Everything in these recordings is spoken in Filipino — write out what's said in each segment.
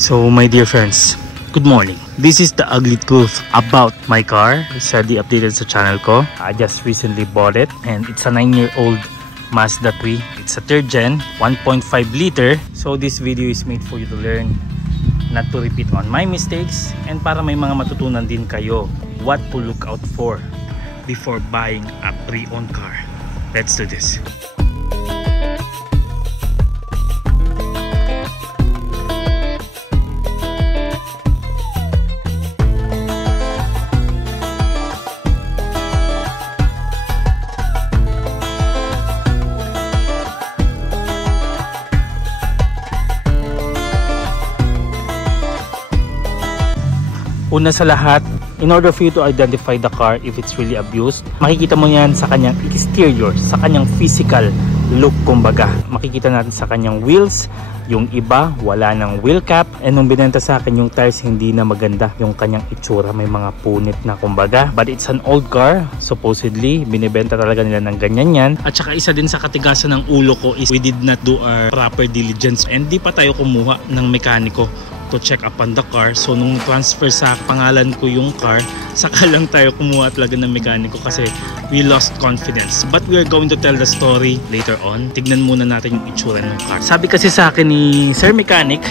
So my dear friends, good morning. This is the ugly truth about my car. Sadly updated sa channel ko. I just recently bought it and it's a 9-year-old Mazda 3. It's a 3rd gen, 1.5 liter. So this video is made for you to learn not to repeat on my mistakes and para may mga matutunan din kayo what to look out for before buying a pre-owned car. Let's do this. Una sa lahat, in order for you to identify the car if it's really abused, makikita mo yan sa kanyang exterior, sa kanyang physical look kumbaga. Makikita natin sa kanyang wheels, yung iba wala ng wheel cap, and nung binenta sa akin yung tires hindi na maganda yung kanyang itsura, may mga punit na kumbaga. But it's an old car, supposedly binibenta talaga nila ng ganyan yan. At saka isa din sa katigasan ng ulo ko is we did not do our proper diligence and di pa tayo kumuha ng mekaniko to check upon the car. So nung transfer sa pangalan ko yung car, saka lang tayo kumuha talaga ng mekaniko kasi we lost confidence. But we are going to tell the story later on. Tignan muna natin yung itsura ng car. Sabi kasi sa akin ni Sir Mechanic,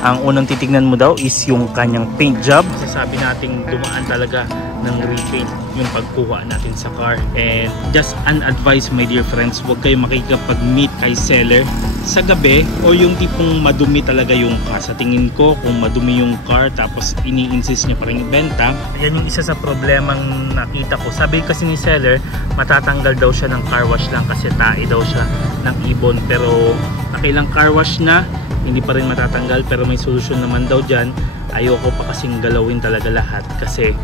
ang unang titignan mo daw is yung kanyang paint job. Sabi natin dumaan talaga ng repaint yung pagkuha natin sa car. And just an advice my dear friends, huwag kayo makikipag-meet kay seller sa gabi o yung tipong madumi talaga yung car. Sa tingin ko, kung madumi yung car tapos ini-insist niya pa rin ibenta, yan yung isa sa problemang nakita ko. Sabi kasi ni seller, matatanggal daw siya ng car wash lang kasi tae daw siya ng ibon. Pero nakilang car wash na, hindi pa rin matatanggal, pero may solusyon naman daw dyan. Ayoko pa kasing galawin talaga lahat kasi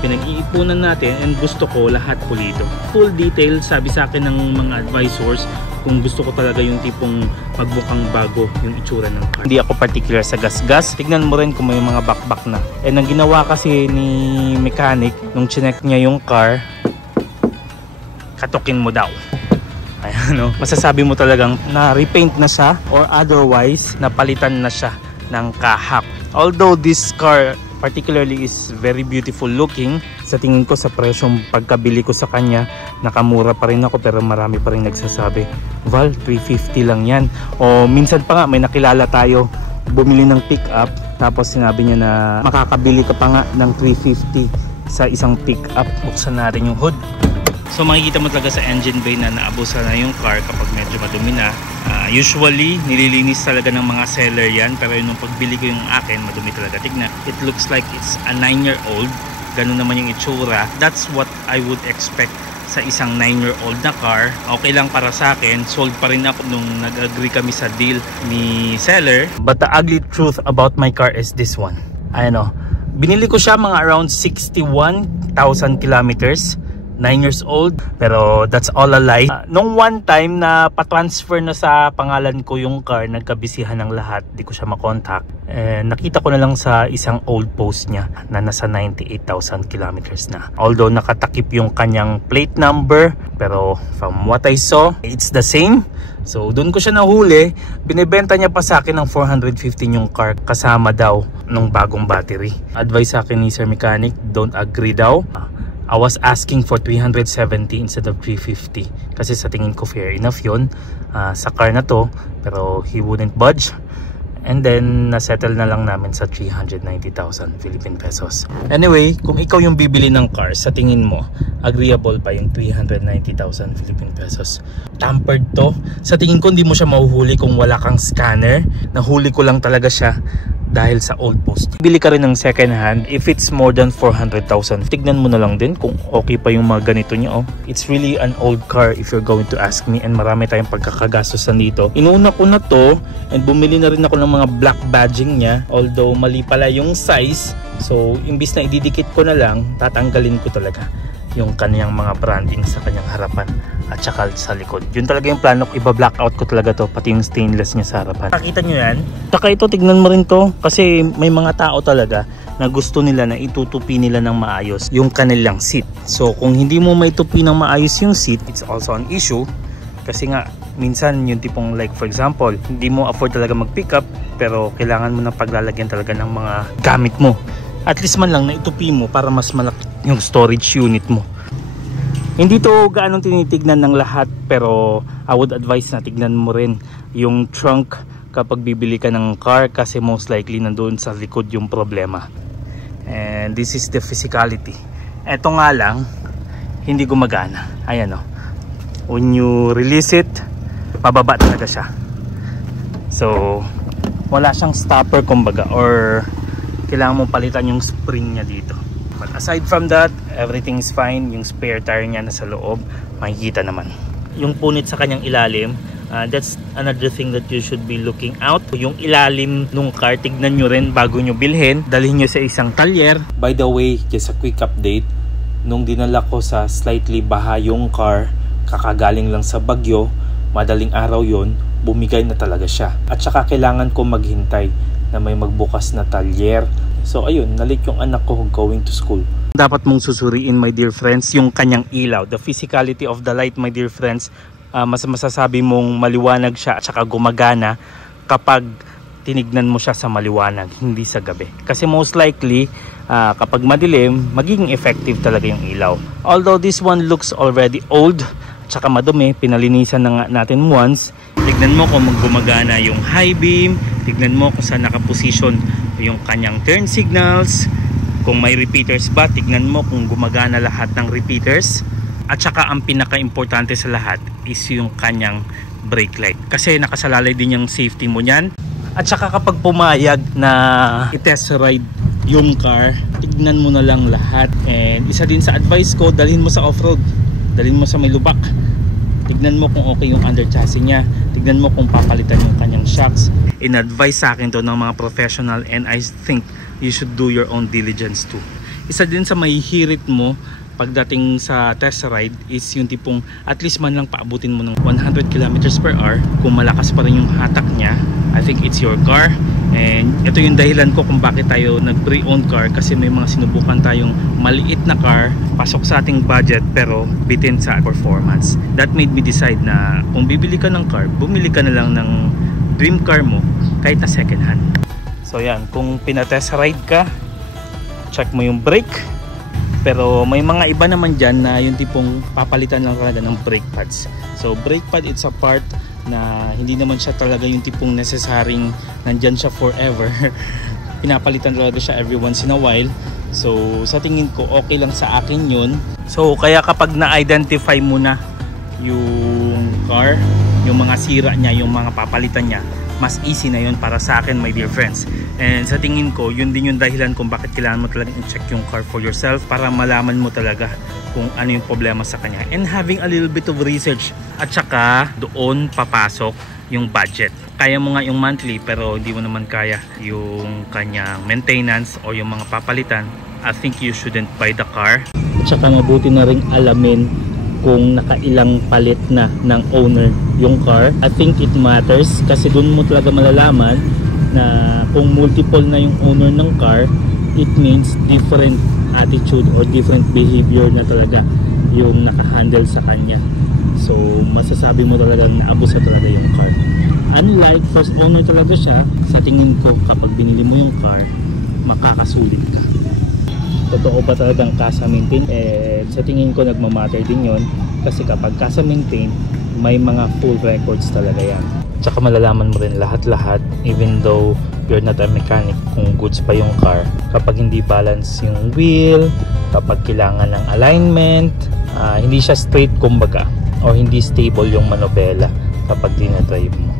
pinag-iipunan natin and gusto ko lahat pulido. Full detail, sabi sa akin ng mga advisors, kung gusto ko talaga yung tipong magbukang bago yung itsura ng car. Hindi ako particular sa gas-gas. Tignan mo rin kung may mga bakbak na. And ang ginawa kasi ni mechanic, nung chinek niya yung car, katukin mo daw. Ayan, no? Masasabi mo talagang na repaint na siya or otherwise napalitan na siya ng kahak. Although this car particularly is very beautiful looking, sa tingin ko sa presyong pagkabili ko sa kanya, nakamura pa rin ako pero marami pa rin nagsasabi, Val, 350 lang yan. O minsan pa nga may nakilala tayo, bumili ng pick-up tapos sinabi niya na makakabili ka pa nga ng 350 sa isang pick-up. Buksan natin yung hood. So makikita mo talaga sa engine bay na naabusan na yung car kapag medyo madumi na. Usually nililinis talaga ng mga seller yan, pero nung pagbili ko yung akin, madumi talaga. Tignan, it looks like it's a 9-year-old. Ganun naman yung itsura. That's what I would expect sa isang 9-year-old na car. Okay lang para sa akin. Sold pa rin ako nung nag-agree kami sa deal ni seller. But the ugly truth about my car is this one. Ayan o, binili ko siya mga around 61,000 kilometers. 9 years old, pero that's all a lie. Nung one time na pa-transfer na sa pangalan ko yung car, nagkabisihan ng lahat, di ko siya makontakt. Nakita ko na lang sa isang old post niya na nasa 98,000 kilometers na. Although nakatakip yung kanyang plate number, pero from what I saw, it's the same. So doon ko siya nahuli, binibenta niya pa sa akin ng 415 yung car kasama daw ng bagong battery. Advice sa akin ni Sir Mechanic, don't agree daw. I was asking for 370 instead of 350 kasi sa tingin ko fair enough yun sa car na to, pero he wouldn't budge and then nasettle na lang namin sa 390,000 Philippine pesos. Anyway, kung ikaw yung bibili ng car, sa tingin mo agreeable pa yung 390,000 Philippine pesos? Tampered to. Sa tingin ko hindi mo siya mahuhuli kung wala kang scanner. Nahuli ko lang talaga siya dahil sa old post. Bili ka rin ng second hand if it's more than 400,000. Tignan mo na lang din kung okay pa yung mga ganito niya. Oh. It's really an old car if you're going to ask me, and marami tayong pagkakagastosan dito. Inuna ko na to and bumili na rin ako ng mga black badging niya, although mali pala yung size. So imbis na ididikit ko na lang, tatanggalin ko talaga yung kanyang mga branding sa kanyang harapan at saka sa likod. Yun talaga yung plano ko, iba-blackout ko talaga to, pati yung stainless niya sa harapan. Nakita nyo yan? Saka ito, tignan mo rin to, kasi may mga tao talaga na gusto nila na itutupi nila ng maayos yung kanilang seat. So kung hindi mo maitupi ng maayos yung seat, it's also an issue. Kasi nga, minsan yung tipong like for example, hindi mo afford talaga mag-pick up pero kailangan mo ng paglalagyan talaga ng mga gamit mo. At least man lang na itupi mo para mas malaki yung storage unit mo. Hindi to gaano tinitignan ng lahat pero I would advise na tignan mo rin yung trunk kapag bibili ka ng car kasi most likely nandoon sa likod yung problema. And this is the physicality. Eto nga lang, hindi gumagana. Ayan o. When you release it, pababa talaga siya. So, wala siyang stopper kumbaga or kailangan mong palitan yung spring niya dito. But aside from that, everything is fine. Yung spare tire niya nasa loob, makikita naman. Yung punit sa kanyang ilalim, that's another thing that you should be looking out. Yung ilalim nung car, tignan nyo rin bago nyo bilhin. Dalhin nyo sa isang talyer. By the way, just a quick update. Nung dinala ko sa slightly baha yung car, kakagaling lang sa bagyo, madaling araw yon, bumigay na talaga siya. At saka kailangan ko maghintay na may magbukas na talyer. So ayun, nalik yung anak ko going to school. Dapat mong susuriin, my dear friends, yung kanyang ilaw. The physicality of the light, my dear friends. Mas masasabi mong maliwanag siya at saka gumagana kapag tinignan mo siya sa maliwanag, hindi sa gabi. Kasi most likely, kapag madilim, magiging effective talaga yung ilaw. Although this one looks already old, at saka madumi, pinalinisan na natin once. Tignan mo kung gumagana yung high beam, tignan mo kung saan nakaposisyon yung kanyang turn signals, kung may repeaters ba, tignan mo kung gumagana lahat ng repeaters. At saka ang pinaka-importante sa lahat is yung kanyang brake light. Kasi nakasalalay din yung safety mo niyan. At saka kapag pumayag na i-test ride yung car, tignan mo na lang lahat. And isa din sa advice ko, dalhin mo sa off-road. Dalhin mo sa may lubak. Tignan mo kung okay yung under chassis niya. Tignan mo kung papalitan yung kanyang shocks. In-advise sa akin to ng mga professional and I think you should do your own diligence too. Isa din sa may hirit mo pagdating sa test ride is yung tipong at least man lang paabutin mo ng 100 kilometers per hour. Kung malakas pa rin yung hatak niya, I think it's your car. And ito yung dahilan ko kung bakit tayo nag pre-owned car, kasi may mga sinubukan tayong maliit na car, pasok sa ating budget pero bitin sa performance. That made me decide na kung bibili ka ng car, bumili ka na lang ng dream car mo kahit na second hand. So yan, kung pinatest ride ka, check mo yung brake. Pero may mga iba naman dyan na yung tipong papalitan lang talaga ng brake pads. So brake pad, it's a part na hindi naman siya talaga yung tipong necessaryong nandyan siya forever. Pinapalitan talaga siya every once in a while. So sa tingin ko okay lang sa akin yun. So kaya kapag na-identify mo na yung car, yung mga sira niya, yung mga papalitan niya, mas easy na yun para sa akin, my dear friends. And sa tingin ko, yun din yung dahilan kung bakit kailangan mo talaga i-check yung car for yourself para malaman mo talaga kung ano yung problema sa kanya. And having a little bit of research, at saka doon papasok yung budget. Kaya mo nga yung monthly pero hindi mo naman kaya yung kanyang maintenance o yung mga papalitan, I think you shouldn't buy the car. At saka mabuti na rin alamin kung nakailang palit na ng owner yung car. I think it matters kasi doon mo talaga malalaman na kung multiple na yung owner ng car, it means different attitude or different behavior na talaga yung nakahandle sa kanya. So masasabi mo talaga na abuso talaga yung car. Unlike first owner talaga siya, sa tingin ko kapag binili mo yung car, makakasulit ka. Totoo ba talagang casa maintain? Sa tingin ko nagmamatter din yon, kasi kapag casa maintain, may mga full records talaga yan. Tsaka malalaman mo rin lahat-lahat, even though you're not a mechanic, kung goods pa yung car. Kapag hindi balance yung wheel, kapag kailangan ng alignment, hindi siya straight kumbaga, or hindi stable yung manobela kapag dinadrive mo.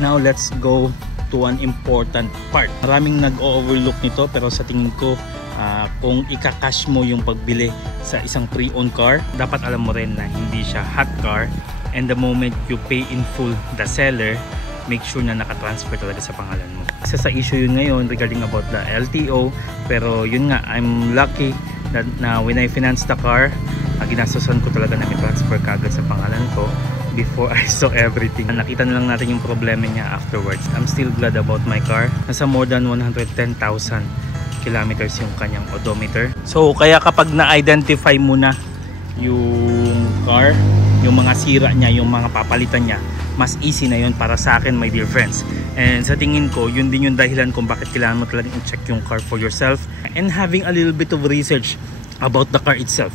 Now let's go to an important part. Maraming nag-overlook nito pero sa tingin ko, kung ika-cash mo yung pagbili sa isang pre-owned car, dapat alam mo rin na hindi siya hot car, and the moment you pay in full the seller, make sure na nakatransfer talaga sa pangalan mo. Kasi sa issue yun ngayon regarding about the LTO, pero yun nga, I'm lucky that na when I financed the car, ginastosan ko talaga na transfer kagad sa pangalan ko before I saw everything. Nakita na lang natin yung problema niya afterwards. I'm still glad about my car. Nasa more than 110,000 kilometers yung kanyang odometer. So kaya kapag na-identify mo na yung car, yung mga sira niya, yung mga papalitan niya, mas easy na yun para sa akin, my dear friends. And sa tingin ko, yun din yung dahilan kung bakit kailangan mo talagang i-check yung car for yourself and having a little bit of research about the car itself.